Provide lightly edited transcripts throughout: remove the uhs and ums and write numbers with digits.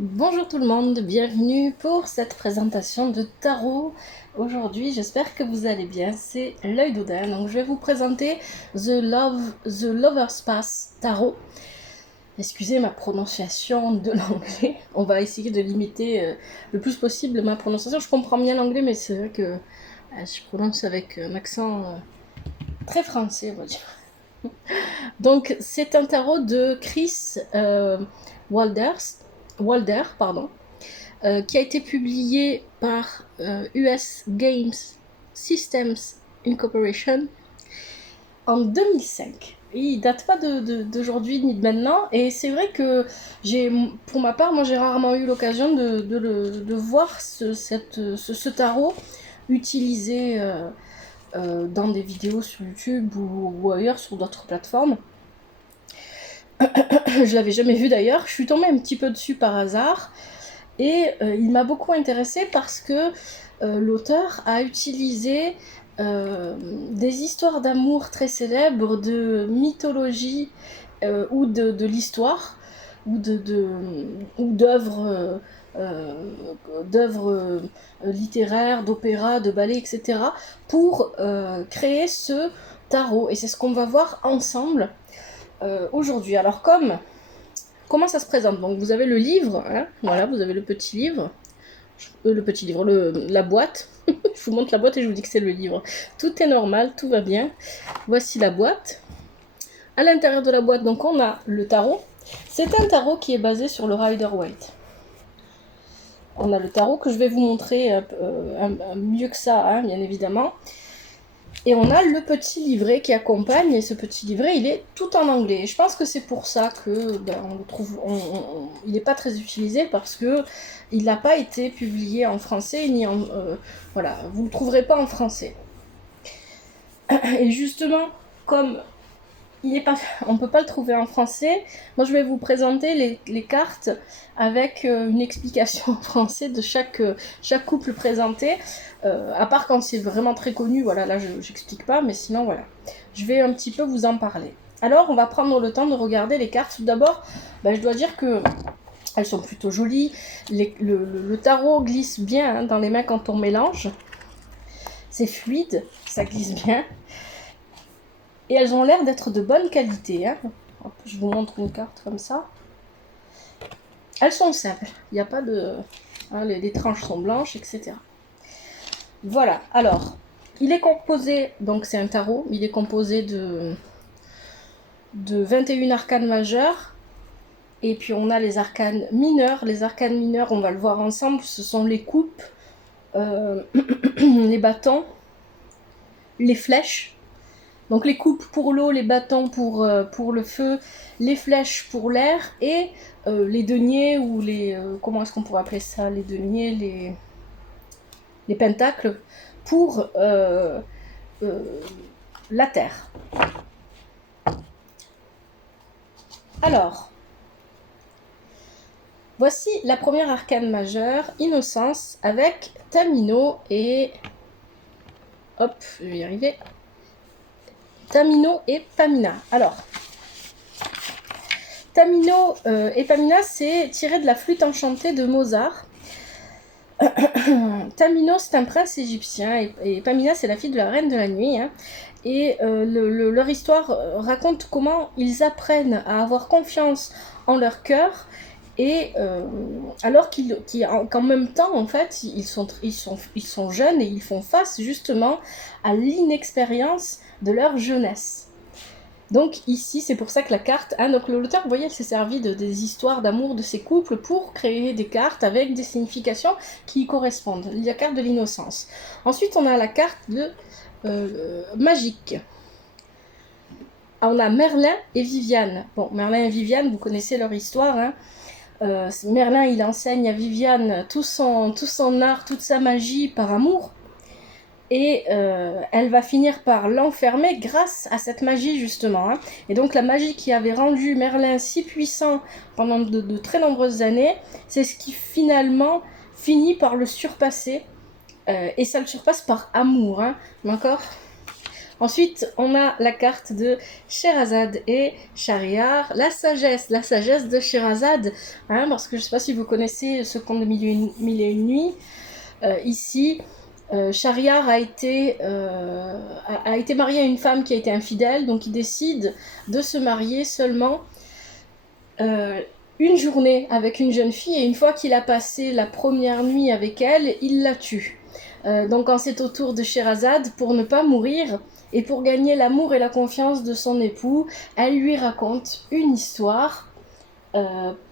Bonjour tout le monde, bienvenue pour cette présentation de tarot. Aujourd'hui, j'espère que vous allez bien, c'est l'œil d'Odin. Donc je vais vous présenter The Lover's Pass Tarot. Excusez ma prononciation de l'anglais, on va essayer de limiter le plus possible ma prononciation. Je comprends bien l'anglais, mais c'est vrai que je prononce avec un accent très français, on va dire. Donc c'est un tarot de Chris Walder, pardon, qui a été publié par US Games Systems Incorporation en 2005. Il date pas d'aujourd'hui ni de maintenant, et c'est vrai que pour ma part, moi j'ai rarement eu l'occasion de voir ce tarot utilisé dans des vidéos sur YouTube ou ailleurs sur d'autres plateformes. Je l'avais jamais vu d'ailleurs, je suis tombée un petit peu dessus par hasard. Et il m'a beaucoup intéressée parce que l'auteur a utilisé des histoires d'amour très célèbres, de mythologie ou de l'histoire, ou d'œuvres littéraires, d'opéra, de ballet, etc., pour créer ce tarot. Et c'est ce qu'on va voir ensemble aujourd'hui. Alors comment ça se présente? Donc vous avez le livre, hein, voilà, vous avez le petit livre, la boîte. Je vous montre la boîte et je vous dis que c'est le livre. Tout est normal, tout va bien. Voici la boîte. À l'intérieur de la boîte, donc on a le tarot. C'est un tarot qui est basé sur le Rider-Waite. On a le tarot que je vais vous montrer mieux que ça, hein, bien évidemment. Et on a le petit livret qui accompagne, et ce petit livret, il est tout en anglais. Et je pense que c'est pour ça que on le trouve, il n'est pas très utilisé, parce que il n'a pas été publié en français, ni en... voilà, vous ne le trouverez pas en français. Et justement, comme on ne peut pas le trouver en français, moi je vais vous présenter les cartes avec une explication en français de chaque couple présenté, à part quand c'est vraiment très connu, voilà, là j'explique pas, mais sinon voilà, je vais un petit peu vous en parler. Alors on va prendre le temps de regarder les cartes. Tout d'abord, je dois dire que elles sont plutôt jolies, le tarot glisse bien dans les mains quand on mélange, c'est fluide, ça glisse bien. Et elles ont l'air d'être de bonne qualité. Hein. Hop, je vous montre une carte comme ça. Elles sont simples. Il n'y a pas de... Hein, les tranches sont blanches, etc. Voilà. Alors, il est composé... Donc, c'est un tarot. Il est composé de 21 arcanes majeures. Et puis, on a les arcanes mineurs. Les arcanes mineurs, on va le voir ensemble. Ce sont les coupes, les bâtons, les flèches. Donc les coupes pour l'eau, les bâtons pour le feu, les flèches pour l'air, et les deniers, ou les... comment est-ce qu'on pourrait appeler ça? Les deniers, les pentacles pour la terre. Alors, voici la première arcane majeure, Innocence, avec Tamino et... Hop, je vais y arriver. Tamino et Pamina. Alors, Tamino et Pamina, c'est tiré de la flûte enchantée de Mozart. Tamino, c'est un prince égyptien, et Pamina, c'est la fille de la reine de la nuit. Hein. Et leur histoire raconte comment ils apprennent à avoir confiance en leur cœur, et alors qu'en même temps, en fait, ils sont jeunes, et ils font face justement à l'inexpérience de leur jeunesse. Donc ici, c'est pour ça que la carte... Hein, donc l'auteur, vous voyez, s'est servi des histoires d'amour de ces couples pour créer des cartes avec des significations qui y correspondent. La carte de l'innocence. Ensuite, on a la carte de magique. On a Merlin et Viviane. Bon, Merlin et Viviane, vous connaissez leur histoire. Hein. Merlin, il enseigne à Viviane tout son art, toute sa magie par amour. Et elle va finir par l'enfermer grâce à cette magie, justement. Hein. Et donc la magie qui avait rendu Merlin si puissant pendant de très nombreuses années, c'est ce qui finalement finit par le surpasser. Et ça le surpasse par amour, hein. D'accord ? Ensuite, on a la carte de Sherazade et Shahryar, la sagesse de Sherazade, hein, parce que je ne sais pas si vous connaissez ce conte de Mille et une nuits. Ici, Shahryar a été marié à une femme qui a été infidèle, donc il décide de se marier seulement une journée avec une jeune fille, et une fois qu'il a passé la première nuit avec elle, il la tue. Donc quand c'est au tour de Sherazade, pour ne pas mourir, et pour gagner l'amour et la confiance de son époux, elle lui raconte une histoire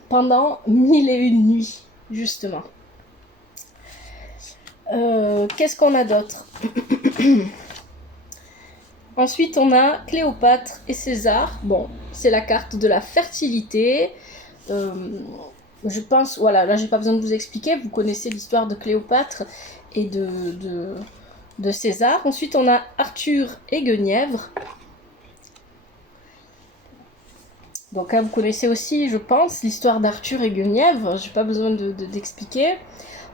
pendant 1001 nuits, justement. Qu'est-ce qu'on a d'autre? Ensuite, on a Cléopâtre et César. Bon, c'est la carte de la fertilité. Je pense, voilà, là j'ai pas besoin de vous expliquer, vous connaissez l'histoire de Cléopâtre et de César. Ensuite, on a Arthur et Guenièvre. Donc là, vous connaissez aussi, je pense, l'histoire d'Arthur et Guenièvre. J'ai pas besoin d'expliquer.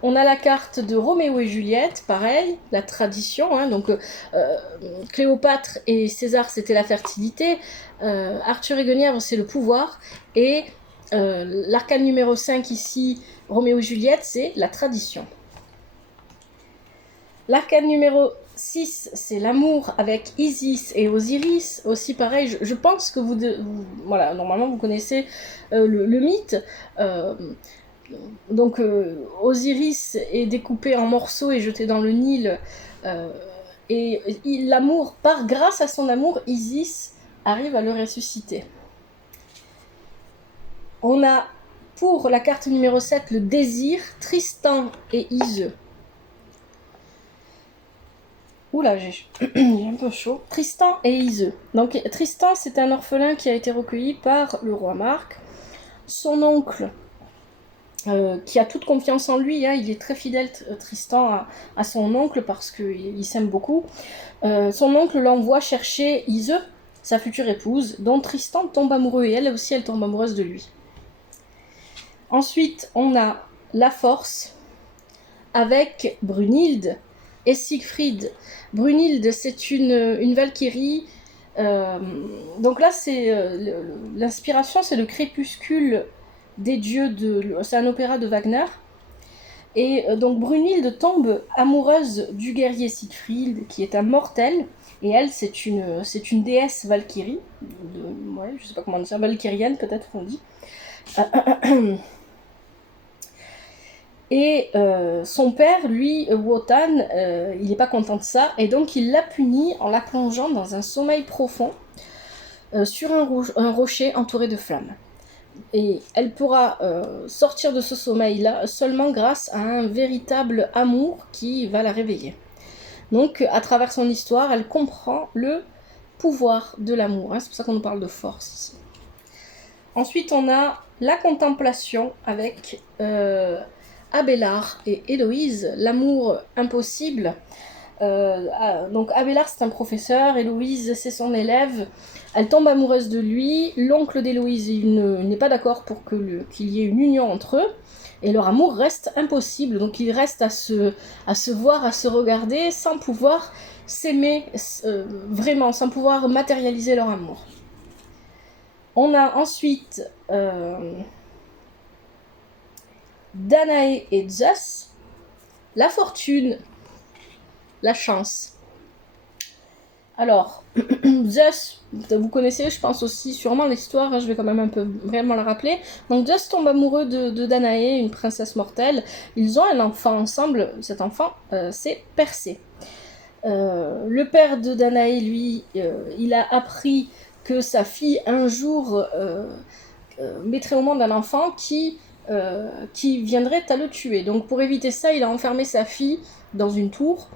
On a la carte de Roméo et Juliette, pareil, la tradition. Hein, donc Cléopâtre et César, c'était la fertilité. Arthur et Guenièvre, c'est le pouvoir. Et l'arcane numéro 5 ici, Roméo et Juliette, c'est la tradition. L'arcane numéro 6, c'est l'amour avec Isis et Osiris. Aussi pareil, je pense que voilà, normalement vous connaissez le mythe. Donc Osiris est découpé en morceaux et jeté dans le Nil. Et l'amour, grâce à son amour, Isis arrive à le ressusciter. On a pour la carte numéro 7 le désir, Tristan et Iseux. Oula, j'ai un peu chaud. Tristan et Iseux. Donc Tristan, c'est un orphelin qui a été recueilli par le roi Marc. Son oncle, qui a toute confiance en lui, hein, il est très fidèle, Tristan, à son oncle parce qu'il s'aime beaucoup. Son oncle l'envoie chercher Iseux, sa future épouse, dont Tristan tombe amoureux et elle aussi, elle tombe amoureuse de lui. Ensuite, on a la force avec Brunhilde et Siegfried. Brunhilde, c'est une Valkyrie. Donc là, c'est l'inspiration, c'est le crépuscule des dieux. C'est un opéra de Wagner. Et donc Brunhilde tombe amoureuse du guerrier Siegfried, qui est un mortel. Et elle, c'est une déesse Valkyrie. Ouais, je sais pas comment on dit ça, valkyrienne peut-être qu'on dit. Et son père, lui, Wotan, il n'est pas content de ça, et donc il la punit en la plongeant dans un sommeil profond sur un rocher entouré de flammes. Et elle pourra sortir de ce sommeil-là seulement grâce à un véritable amour qui va la réveiller. Donc, à travers son histoire, elle comprend le pouvoir de l'amour. Hein, c'est pour ça qu'on nous parle de force ici. Ensuite, on a la contemplation avec Abélard et Héloïse, l'amour impossible. Donc Abélard, c'est un professeur, Héloïse, c'est son élève. Elle tombe amoureuse de lui. L'oncle d'Héloïse, il n'est pas d'accord pour qu'il y ait une union entre eux. Et leur amour reste impossible. Donc ils restent à se voir, à se regarder, sans pouvoir s'aimer vraiment, sans pouvoir matérialiser leur amour. On a ensuite Danaé et Zeus, la fortune, la chance. Alors, Zeus, vous connaissez, je pense aussi sûrement l'histoire, hein, je vais quand même un peu vraiment la rappeler. Donc Zeus tombe amoureux de Danaé, une princesse mortelle. Ils ont un enfant ensemble, cet enfant, c'est Persée. Le père de Danaé, lui, il a appris que sa fille, un jour, mettrait au monde un enfant qui viendrait à le tuer. Donc pour éviter ça, il a enfermé sa fille dans une tour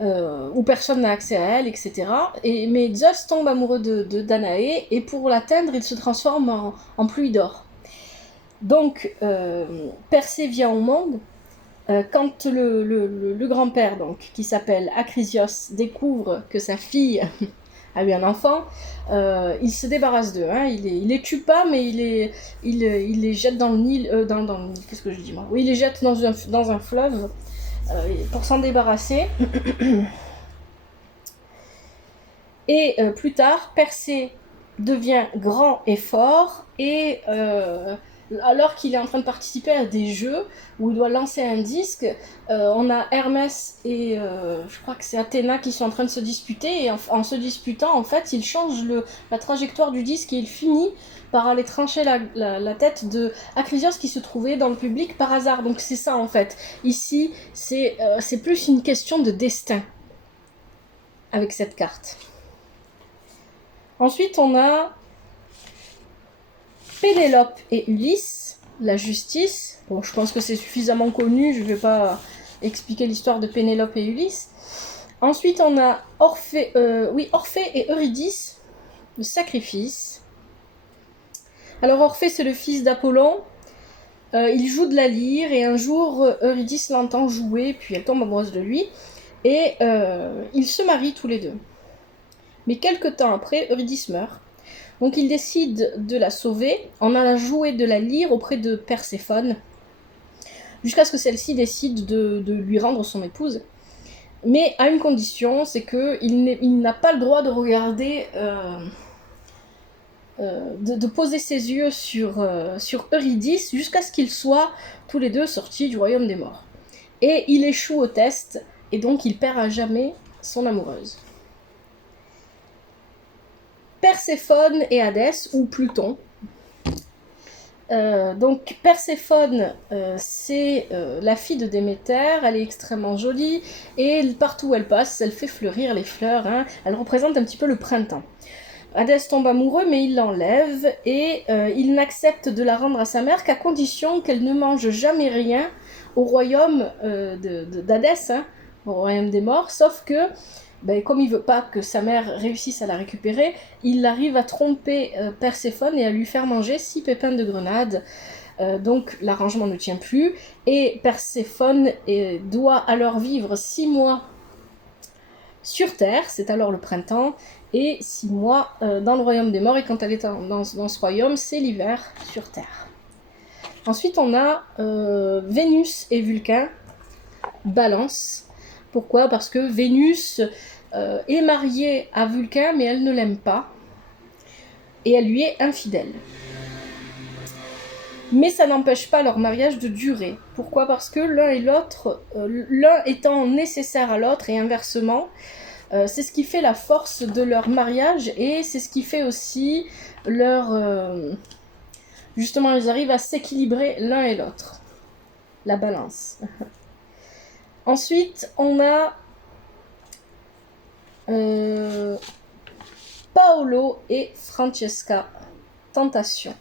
où personne n'a accès à elle, etc. Mais Zeus tombe amoureux de Danaé, et pour l'atteindre, il se transforme en pluie d'or. Donc Persée vient au monde. Quand le grand-père, donc, qui s'appelle Acrisios, découvre que sa fille a eu un enfant, il se débarrasse d'eux. Hein. Il les tue pas, mais il les jette dans le Nil. Qu'est-ce que je dis moi ? Oui, il les jette dans un fleuve pour s'en débarrasser. Et plus tard, Persée devient grand et fort, et alors qu'il est en train de participer à des jeux où il doit lancer un disque, on a Hermès et je crois que c'est Athéna qui sont en train de se disputer, et en se disputant, en fait, il change la trajectoire du disque et il finit par aller trancher la tête de Acrisios qui se trouvait dans le public par hasard. Donc c'est ça en fait. Ici, c'est plus une question de destin avec cette carte. Ensuite, on a Pénélope et Ulysse, la justice. Bon, je pense que c'est suffisamment connu, je ne vais pas expliquer l'histoire de Pénélope et Ulysse. Ensuite, on a Orphée et Eurydice, le sacrifice. Alors, Orphée, c'est le fils d'Apollon. Il joue de la lyre, et un jour, Eurydice l'entend jouer, puis elle tombe amoureuse de lui, et ils se marient tous les deux. Mais quelque temps après, Eurydice meurt. Donc il décide de la sauver en allant jouer de la lyre auprès de Perséphone, jusqu'à ce que celle-ci décide de lui rendre son épouse. Mais à une condition, c'est qu'il n'a pas le droit de regarder, de poser ses yeux sur Eurydice jusqu'à ce qu'ils soient tous les deux sortis du royaume des morts. Et il échoue au test, et donc il perd à jamais son amoureuse. Perséphone et Hadès, ou Pluton. Donc Perséphone, c'est la fille de Déméter, elle est extrêmement jolie, et partout où elle passe, elle fait fleurir les fleurs, hein. Elle représente un petit peu le printemps. Hadès tombe amoureux, mais il l'enlève, et il n'accepte de la rendre à sa mère qu'à condition qu'elle ne mange jamais rien au royaume d'Hadès, hein, au royaume des morts, sauf que comme il veut pas que sa mère réussisse à la récupérer, il arrive à tromper Perséphone et à lui faire manger 6 pépins de grenade. Donc l'arrangement ne tient plus, et Perséphone doit alors vivre 6 mois sur Terre, c'est alors le printemps, et 6 mois dans le royaume des morts, et quand elle est dans ce royaume, c'est l'hiver sur Terre. Ensuite on a Vénus et Vulcain, Balance. Pourquoi ? Parce que Vénus est mariée à Vulcain, mais elle ne l'aime pas, et elle lui est infidèle. Mais ça n'empêche pas leur mariage de durer. Pourquoi ? Parce que l'un et l'autre, l'un étant nécessaire à l'autre et inversement, c'est ce qui fait la force de leur mariage, et c'est ce qui fait aussi leur... justement, ils arrivent à s'équilibrer l'un et l'autre. La balance. Ensuite, on a Paolo et Francesca, Tentation.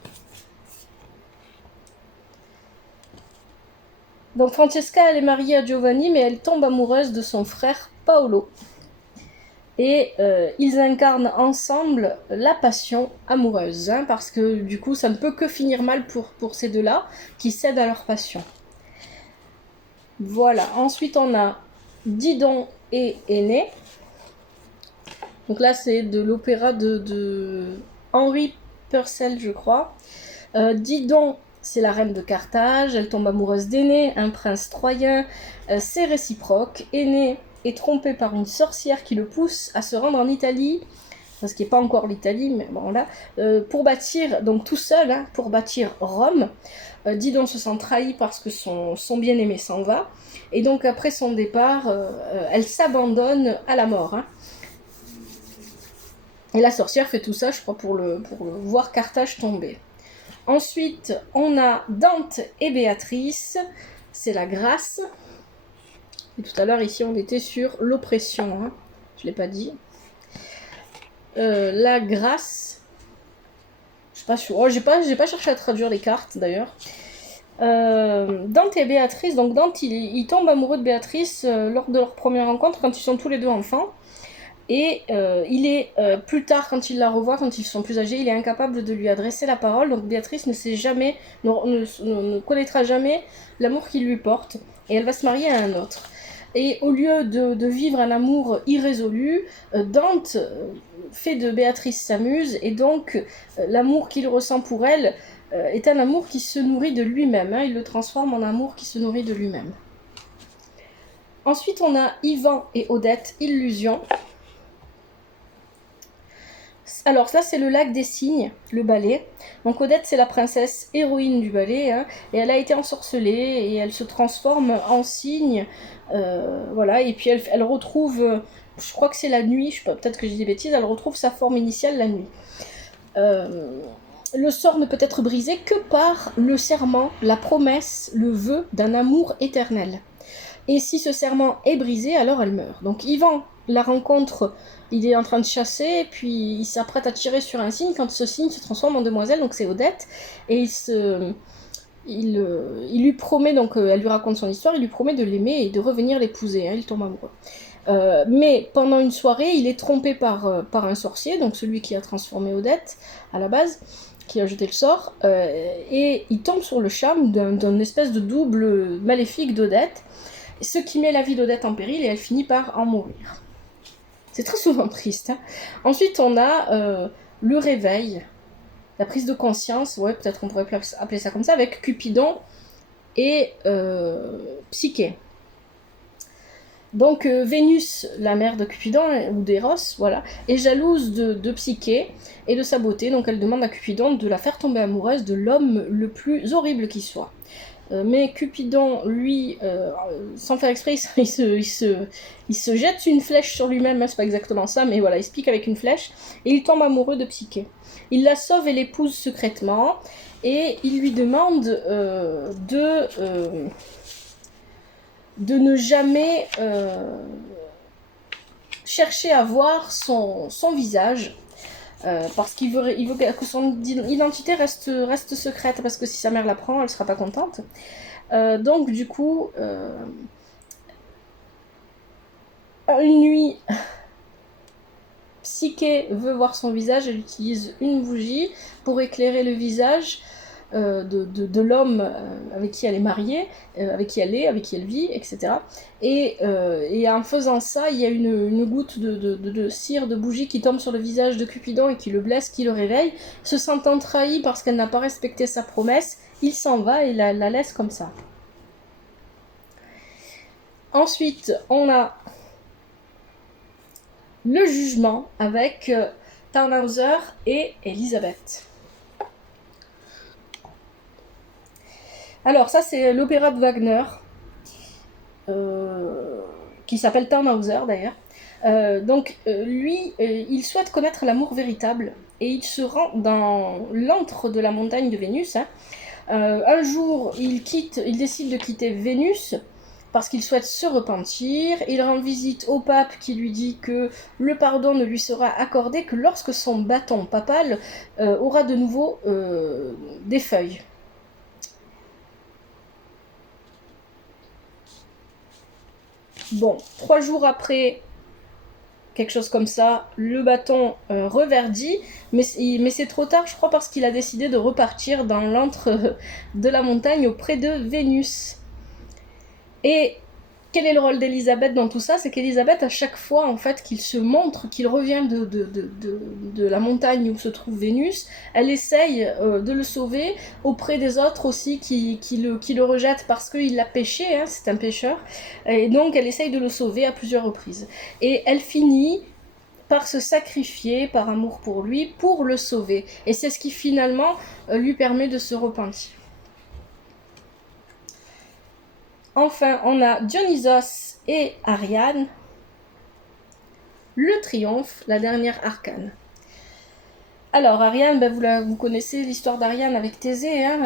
Donc Francesca, elle est mariée à Giovanni, mais elle tombe amoureuse de son frère Paolo. Et ils incarnent ensemble la passion amoureuse, hein, parce que du coup, ça ne peut que finir mal pour ces deux-là, qui cèdent à leur passion. Voilà, ensuite on a Didon et Énée. Donc là, c'est de l'opéra de Henri Purcell, je crois. Didon, c'est la reine de Carthage, elle tombe amoureuse d'Énée, un prince troyen, c'est réciproque. Énée est trompé par une sorcière qui le pousse à se rendre en Italie, ce qui n'est pas encore l'Italie, mais bon là, pour bâtir, donc tout seul, hein, pour bâtir Rome. Didon se sent trahi parce que son bien-aimé s'en va, et donc après son départ, elle s'abandonne à la mort, hein. Et la sorcière fait tout ça, je crois, pour le voir Carthage tomber. Ensuite, on a Dante et Béatrice, c'est la grâce. Et tout à l'heure, ici, on était sur l'oppression, hein. Je ne l'ai pas dit. La grâce, je sais pas, j'ai pas cherché à traduire les cartes, d'ailleurs. Dante et Béatrice, donc Dante, il tombe amoureux de Béatrice lors de leur première rencontre, quand ils sont tous les deux enfants. Et il est, plus tard, quand il la revoit, quand ils sont plus âgés, il est incapable de lui adresser la parole. Donc Béatrice ne connaîtra jamais l'amour qu'il lui porte. Et elle va se marier à un autre. Et au lieu de vivre un amour irrésolu, Dante fait de Béatrice sa muse. Et donc, l'amour qu'il ressent pour elle est un amour qui se nourrit de lui-même, hein. Il le transforme en amour qui se nourrit de lui-même. Ensuite, on a Ivan et Odette, Illusion. Alors ça c'est le lac des cygnes, le ballet. Donc Odette c'est la princesse héroïne du ballet, hein, et elle a été ensorcelée et elle se transforme en cygne, voilà, et puis elle retrouve, je crois que c'est la nuit, peut-être que j'ai des bêtises, elle retrouve sa forme initiale la nuit. Le sort ne peut être brisé que par le serment, la promesse, le vœu d'un amour éternel. Et si ce serment est brisé, alors elle meurt. Donc Ivan la rencontre, il est en train de chasser, puis il s'apprête à tirer sur un cygne quand ce cygne se transforme en demoiselle, donc c'est Odette, et il lui promet, donc elle lui raconte son histoire, il lui promet de l'aimer et de revenir l'épouser, hein, il tombe amoureux. Mais pendant une soirée, il est trompé par un sorcier, donc celui qui a transformé Odette à la base, qui a jeté le sort, et il tombe sur le charme d'un espèce de double maléfique d'Odette, ce qui met la vie d'Odette en péril et elle finit par en mourir. C'est très souvent triste. Hein. Ensuite, on a le réveil, la prise de conscience, ouais, peut-être qu'on pourrait appeler ça comme ça, avec Cupidon et Psyché. Donc Vénus, la mère de Cupidon, ou d'Eros, voilà, est jalouse de Psyché et de sa beauté, donc elle demande à Cupidon de la faire tomber amoureuse de l'homme le plus horrible qui soit. Mais Cupidon, lui, sans faire exprès, il se jette une flèche sur lui-même, hein, c'est pas exactement ça, mais voilà, il se pique avec une flèche, et il tombe amoureux de Psyché. Il la sauve et l'épouse secrètement, et il lui demande de ne jamais chercher à voir son visage, parce qu'il veut que son identité reste secrète, parce que si sa mère l'apprend, elle sera pas contente. Donc du coup, une nuit, Psyché veut voir son visage, elle utilise une bougie pour éclairer le visage de l'homme avec qui elle est mariée, avec qui elle vit, etc. Et en faisant ça, il y a une goutte de cire, de bougie qui tombe sur le visage de Cupidon et qui le blesse, qui le réveille. Se sentant trahi parce qu'elle n'a pas respecté sa promesse, il s'en va et la laisse comme ça. Ensuite, on a le jugement avec Tannhäuser et Elisabeth. Alors ça c'est l'opéra de Wagner, qui s'appelle Tannhäuser d'ailleurs. Donc lui, il souhaite connaître l'amour véritable et il se rend dans l'antre de la montagne de Vénus. Hein. Un jour, il décide de quitter Vénus parce qu'il souhaite se repentir. Il rend visite au pape qui lui dit que le pardon ne lui sera accordé que lorsque son bâton papal aura de nouveau des feuilles. Bon, 3 jours après, quelque chose comme ça, le bâton reverdit, mais c'est trop tard, je crois, parce qu'il a décidé de repartir dans l'antre de la montagne auprès de Vénus. Et quel est le rôle d'Elisabeth dans tout ça? C'est qu'Elisabeth, à chaque fois en fait qu'il se montre, qu'il revient de la montagne où se trouve Vénus, elle essaye de le sauver auprès des autres aussi qui le rejettent parce qu'il l'a péché, hein, c'est un pécheur, et donc elle essaye de le sauver à plusieurs reprises. Et elle finit par se sacrifier par amour pour lui, pour le sauver. Et c'est ce qui finalement lui permet de se repentir. Enfin, on a Dionysos et Ariane. Le triomphe, la dernière arcane. Alors, Ariane, vous connaissez l'histoire d'Ariane avec Thésée. Hein,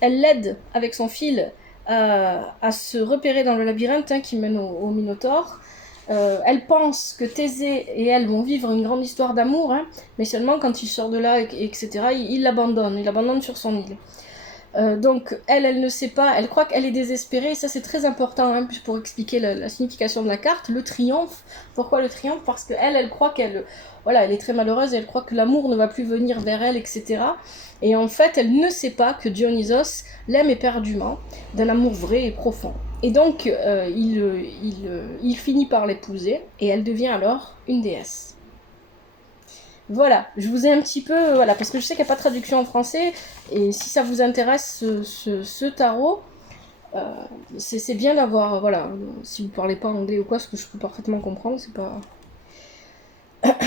elle l'aide avec son fil à se repérer dans le labyrinthe qui mène au Minotaure. Elle pense que Thésée et elle vont vivre une grande histoire d'amour, hein, mais seulement quand il sort de là, etc., il l'abandonne sur son île. Donc elle ne sait pas, elle croit qu'elle est désespérée, et ça c'est très important hein, pour expliquer la signification de la carte, le triomphe. Pourquoi le triomphe? Parce qu'elle croit elle est très malheureuse et elle croit que l'amour ne va plus venir vers elle, etc. Et en fait elle ne sait pas que Dionysos l'aime éperdument, d'un amour vrai et profond. Et donc il finit par l'épouser et elle devient alors une déesse. Voilà, je vous ai un petit peu... Voilà, parce que je sais qu'il n'y a pas de traduction en français, et si ça vous intéresse, ce tarot, c'est bien d'avoir... Voilà, si vous ne parlez pas anglais ou quoi, ce que je peux parfaitement comprendre, c'est pas...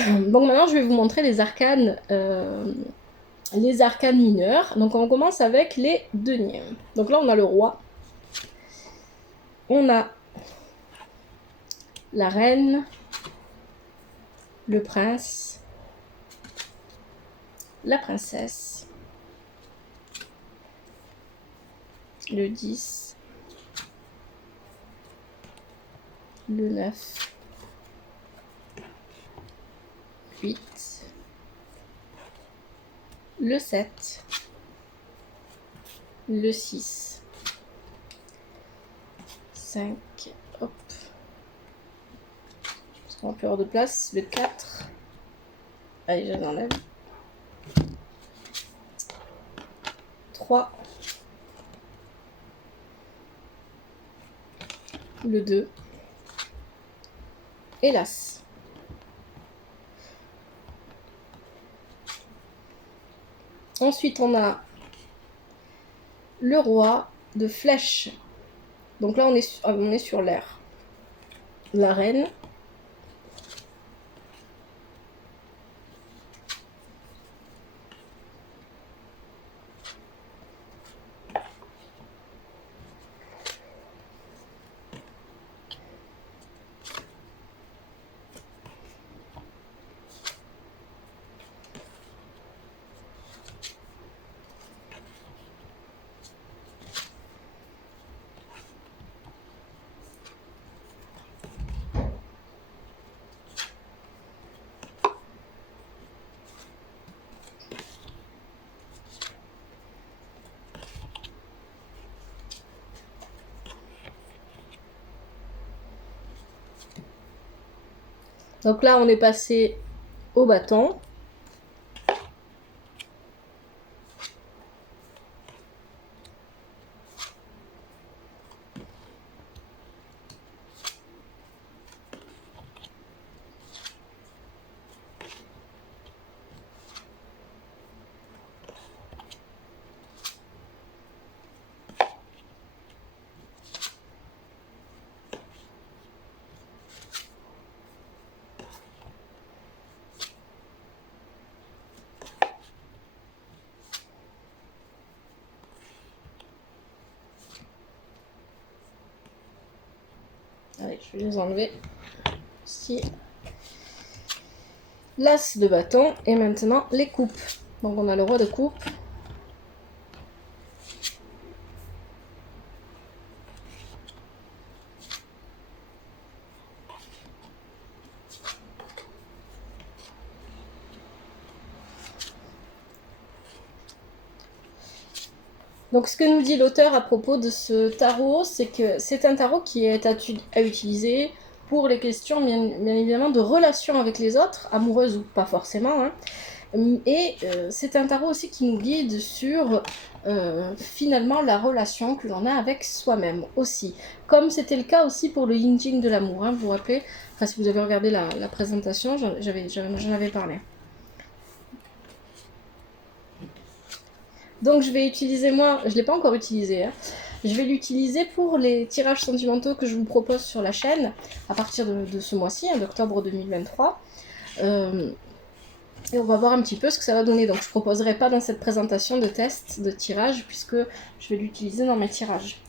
Donc maintenant, je vais vous montrer les arcanes mineurs. Donc on commence avec les deniers. Donc là, on a le roi. On a la reine, le prince, la princesse, le 10, le 9, 8, le 7, le 6, 5, hop, parce qu'on va plus avoir de place, le 4, allez, je l'enlève, 3, le 2, et l'as. Ensuite, on a le roi de flèche. Donc là, on est sur l'air. La reine. Donc là, on est passé au bâton. Allez, je vais les enlever. Ici. L'as de bâton et maintenant les coupes. Donc on a le roi de coupe. Donc ce que nous dit l'auteur à propos de ce tarot, c'est que c'est un tarot qui est à utiliser pour les questions bien évidemment de relations avec les autres, amoureuses ou pas forcément, hein. Et c'est un tarot aussi qui nous guide sur finalement la relation que l'on a avec soi-même aussi. Comme c'était le cas aussi pour le Yin Jing de l'amour, hein, vous vous rappelez, enfin si vous avez regardé la présentation, j'en avais parlé. Donc je vais utiliser, moi, je ne l'ai pas encore utilisé, hein. Je vais l'utiliser pour les tirages sentimentaux que je vous propose sur la chaîne à partir de ce mois-ci, hein, d'octobre 2023. Et on va voir un petit peu ce que ça va donner. Donc je ne proposerai pas dans cette présentation de test de tirage puisque je vais l'utiliser dans mes tirages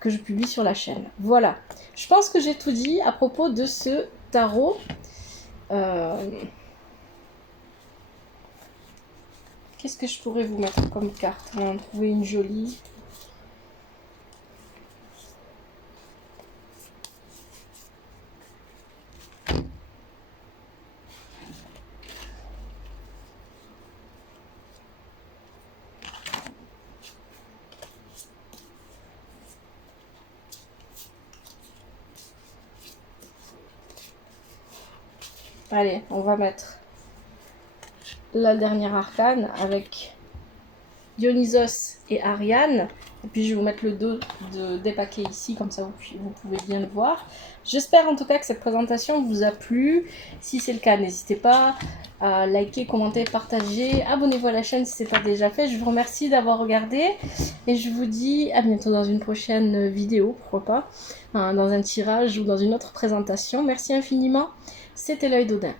que je publie sur la chaîne. Voilà, je pense que j'ai tout dit à propos de ce tarot. Qu'est-ce que je pourrais vous mettre comme carte? On va en trouver une jolie. Allez, on va mettre la dernière arcane avec Dionysos et Ariane. Et puis je vais vous mettre le dos des paquets ici, comme ça vous pouvez bien le voir. J'espère en tout cas que cette présentation vous a plu. Si c'est le cas, n'hésitez pas à liker, commenter, partager. Abonnez-vous à la chaîne si ce n'est pas déjà fait. Je vous remercie d'avoir regardé. Et je vous dis à bientôt dans une prochaine vidéo, pourquoi pas, dans un tirage ou dans une autre présentation. Merci infiniment. C'était l'œil d'Odin.